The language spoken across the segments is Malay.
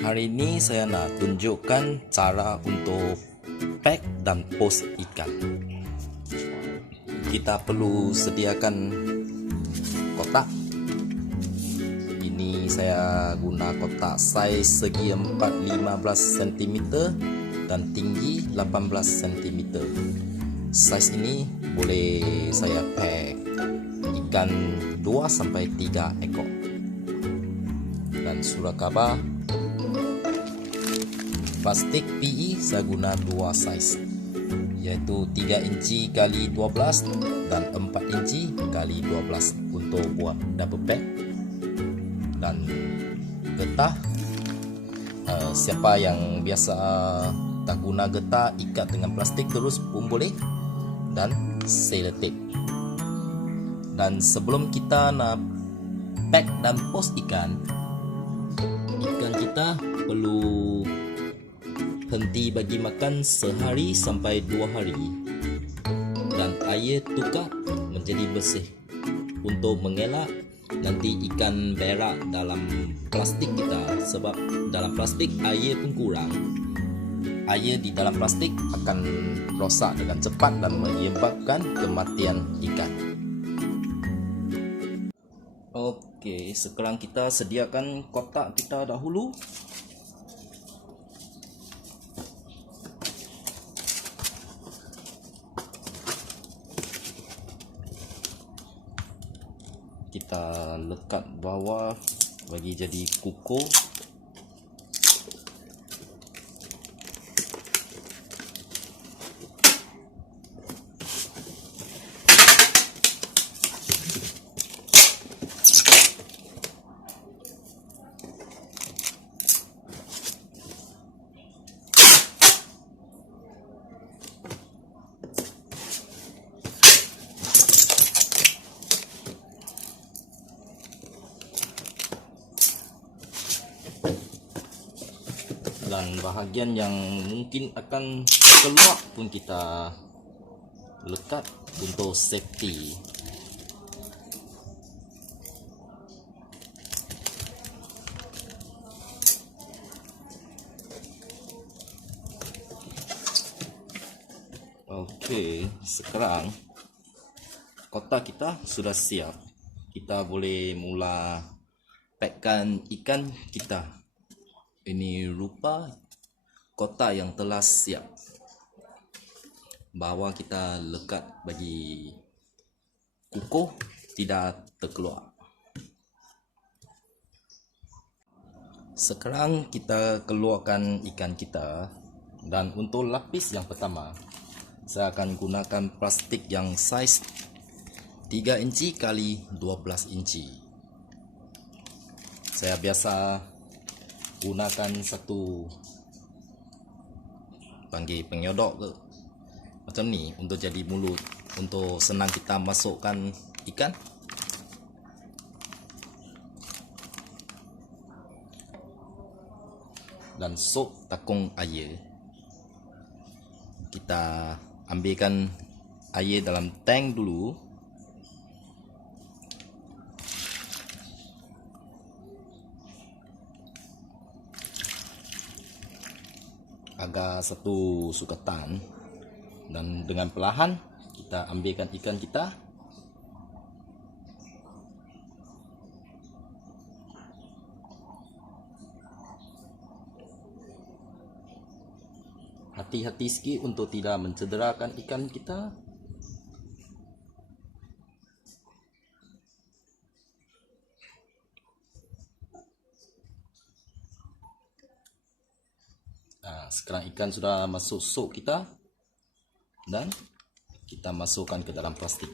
Hari ini saya nak tunjukkan cara untuk pack dan post ikan. Kita perlu sediakan kotak. Ini saya guna kotak saiz segi 4 15 cm dan tinggi 18 cm. Saiz ini boleh saya pack ikan 2 sampai 3 ekor. Dan surat khabar plastik PE saya guna 2 saiz, yaitu 3 inci kali 12 dan 4 inci kali 12 untuk buat double pack. Dan getah, siapa yang biasa tak guna getah, ikat dengan plastik terus pun boleh, dan selotip. Dan sebelum kita nak pack dan post ikan kita perlu henti bagi makan sehari sampai 2 hari dan air tukar menjadi bersih untuk mengelak nanti ikan berak dalam plastik kita, sebab dalam plastik air pun kurang. Air di dalam plastik akan rosak dengan cepat dan menyebabkan kematian ikan. Okey, sekarang kita sediakan kotak kita dahulu. Kita lekat bawah bagi jadi kukuh. Dan bahagian yang mungkin akan keluar pun kita lekat untuk safety. Okey, sekarang kotak kita sudah siap. Kita boleh mula packkan ikan kita. Ini rupa kotak yang telah siap. Bawah kita lekat bagi kukuh tidak terkeluar. Sekarang kita keluarkan ikan kita, dan untuk lapis yang pertama saya akan gunakan plastik yang saiz 3 inci kali 12 inci. Saya biasa gunakan satu panggil penyodok ke macam ni untuk jadi mulut, untuk senang kita masukkan ikan. Dan sok takung air, kita ambilkan air dalam tank dulu. Agak satu sukatan, dan dengan perlahan kita ambilkan ikan kita. Hati-hati sikit untuk tidak mencederakan ikan kita. Sekarang ikan sudah masuk sok kita, dan kita masukkan ke dalam plastik.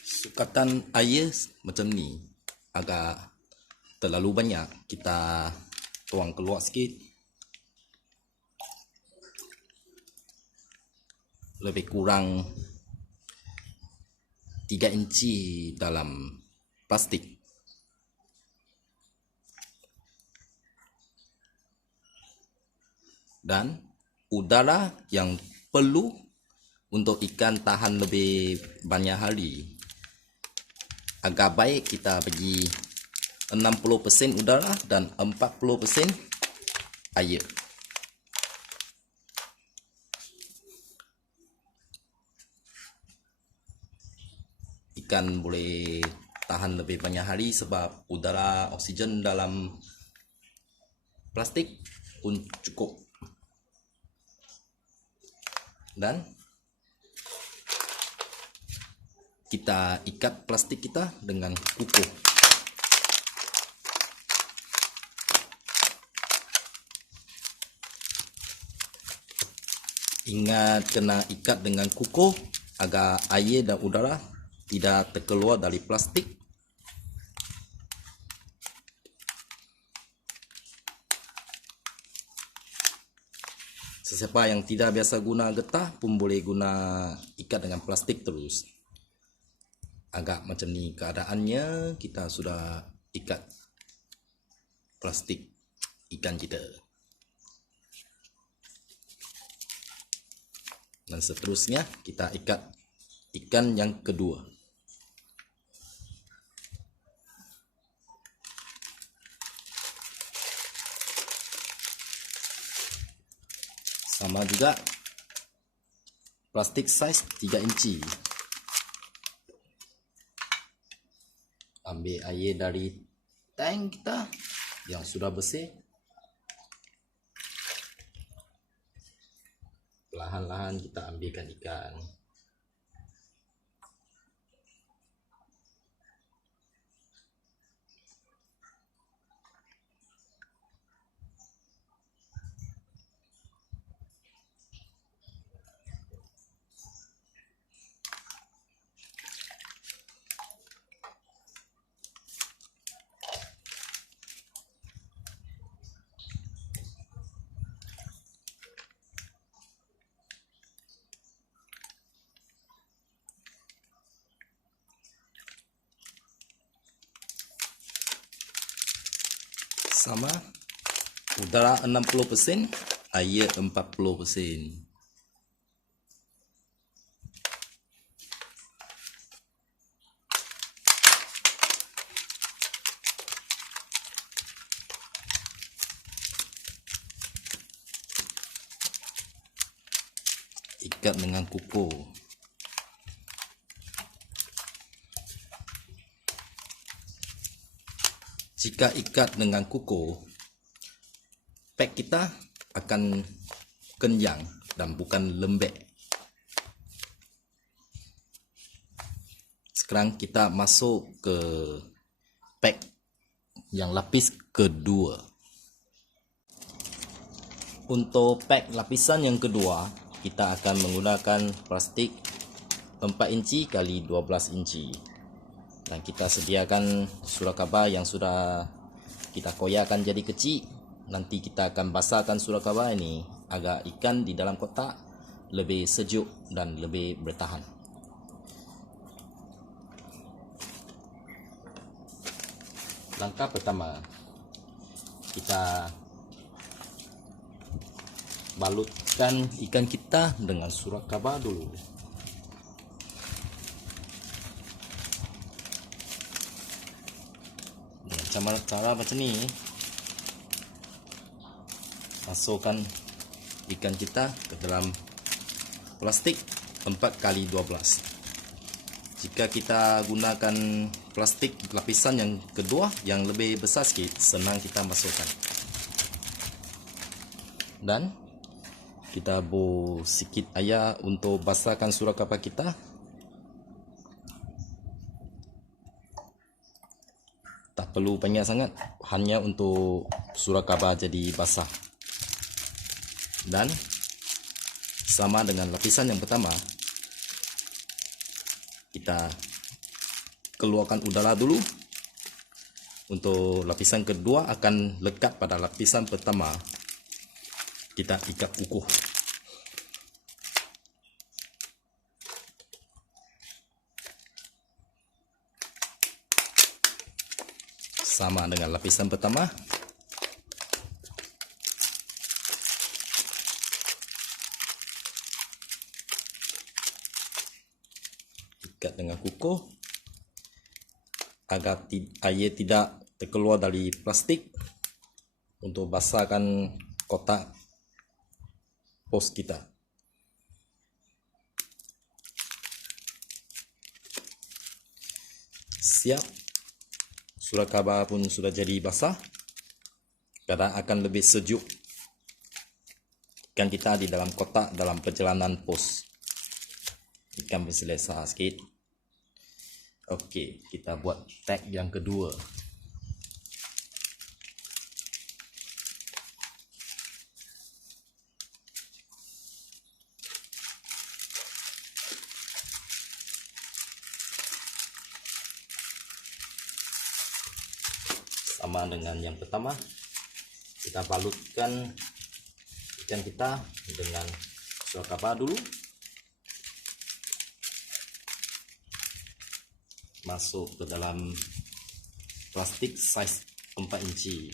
Sukatan air macam ni agak terlalu banyak, kita tuang keluar sikit. Lebih kurang 3 inci dalam plastik. Dan udara yang perlu untuk ikan tahan lebih banyak hari, agak baik kita bagi 60% udara dan 40% air. Ikan boleh tahan lebih banyak hari sebab udara oksigen dalam plastik pun cukup. Dan kita ikat plastik kita dengan kukuh. Ingat kena ikat dengan kukuh agar air dan udara tidak terkeluar dari plastik. Sesiapa yang tidak biasa guna getah pun boleh guna ikat dengan plastik terus. Agak macam ni keadaannya, kita sudah ikat plastik ikan kita. Dan seterusnya kita ikat ikan yang kedua. Sama juga plastik size 3 inci. Ambil air dari tank kita yang sudah bersih. Perlahan-lahan kita ambilkan ikan. Sama, udara 60%, air 40%. Ikat dengan kuku. Jika ikat dengan kuku, pack kita akan kenyang dan bukan lembek. Sekarang kita masuk ke pack yang lapis kedua. Untuk pack lapisan yang kedua, kita akan menggunakan plastik 4 inci kali 12 inci. Dan kita sediakan surat khabar yang sudah kita koyakkan jadi kecil. Nanti kita akan basahkan surat khabar ini agar ikan di dalam kotak lebih sejuk dan lebih bertahan. Langkah pertama, kita balutkan ikan kita dengan surat khabar dulu. Cara macam ni, masukkan ikan kita ke dalam plastik 4x12. Jika kita gunakan plastik lapisan yang kedua yang lebih besar sikit, senang kita masukkan. Dan kita bor sikit air untuk basahkan surat khabar kita. Tak perlu banyak sangat, hanya untuk surat khabar jadi basah. Dan sama dengan lapisan yang pertama, kita keluarkan udara dulu. Untuk lapisan kedua akan lekat pada lapisan pertama. Kita ikat kukuh. Sama dengan lapisan pertama. ikat dengan kukuh agar air tidak terkeluar dari plastik untuk basahkan kotak pos kita. Siap, surat khabar pun sudah jadi basah. Karena akan lebih sejuk ikan kita di dalam kotak dalam perjalanan pos. Ikan berselesa sikit. Okey, kita buat tag yang kedua. Sama dengan yang pertama, kita balutkan ikan kita dengan surat khabar dulu. Masuk ke dalam plastik size 4 inci.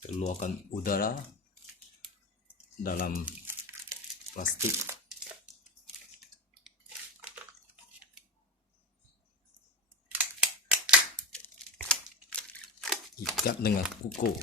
Keluarkan udara dalam plastik. Ikat dengan kukuh.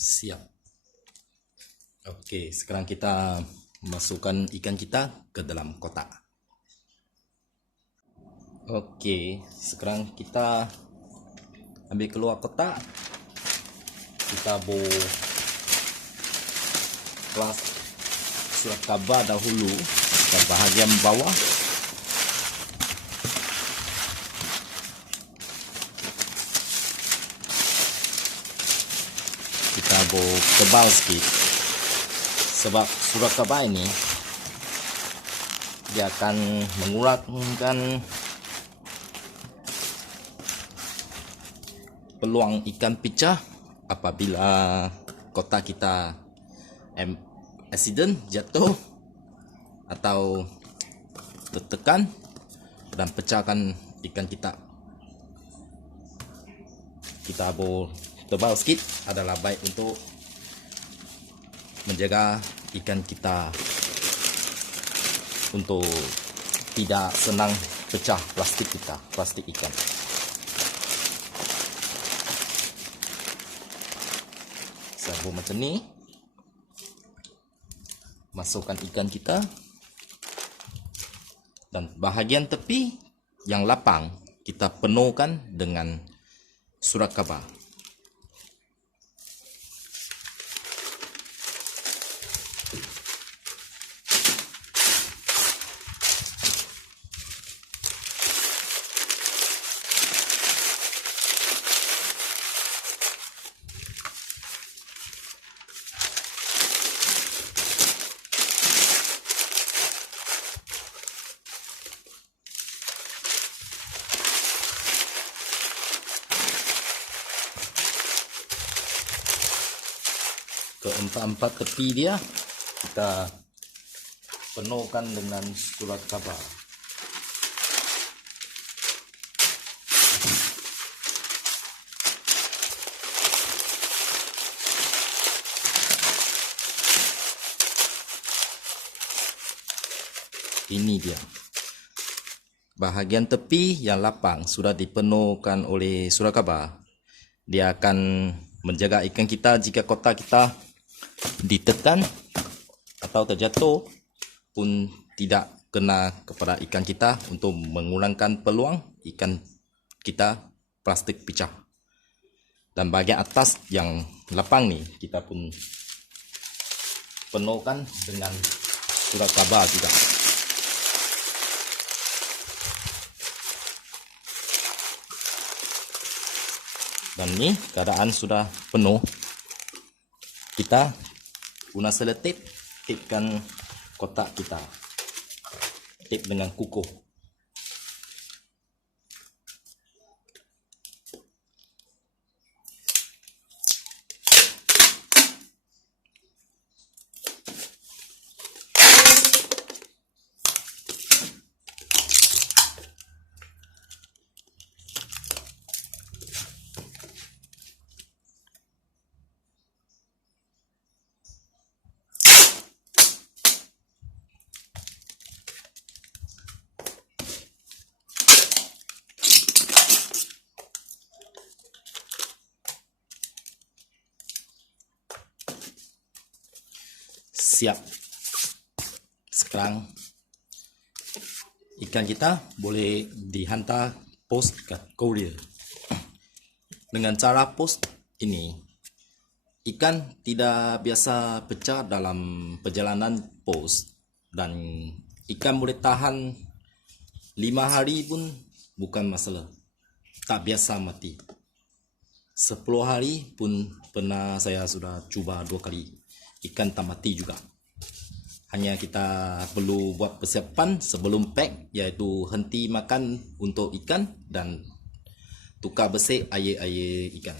Siap. Okey, sekarang kita masukkan ikan kita ke dalam kotak. Okey, sekarang kita ambil keluar kotak. Kita kelas surat khabar dahulu ke bahagian bawah. Kita tebal sikit. Sebab surat khabar ini dia akan mengurangkan peluang ikan pecah apabila kotak kita accident, jatuh atau tertekan dan pecahkan ikan kita. Kita tebal sikit adalah baik untuk menjaga ikan kita untuk tidak senang pecah plastik ikan. Sabu macam ni. Masukkan ikan kita dan bahagian tepi yang lapang kita penuhkan dengan surat khabar. Keempat-empat tepi dia kita penuhkan dengan surat khabar. Ini dia. Bahagian tepi yang lapang sudah dipenuhkan oleh surat khabar. Dia akan menjaga ikan kita jika kotak kita ditekan atau terjatuh pun tidak kena kepada ikan kita untuk mengurangkan peluang ikan kita plastik pecah. Dan bahagian atas yang lapang ni kita pun penuhkan dengan surat khabar juga. Dan ini keadaan sudah penuh. Kita guna selotip, tipkan kotak kita. Tip dengan kukuh. Siap. Sekarang ikan kita boleh dihantar pos ke courier. Dengan cara pos ini, ikan tidak biasa pecah dalam perjalanan pos, dan ikan boleh tahan 5 hari pun bukan masalah. Tak biasa mati. 10 hari pun pernah saya sudah cuba 2 kali. Ikan tak mati juga. Hanya kita perlu buat persiapan sebelum pack, yaitu henti makan untuk ikan dan tukar bersih air-air ikan.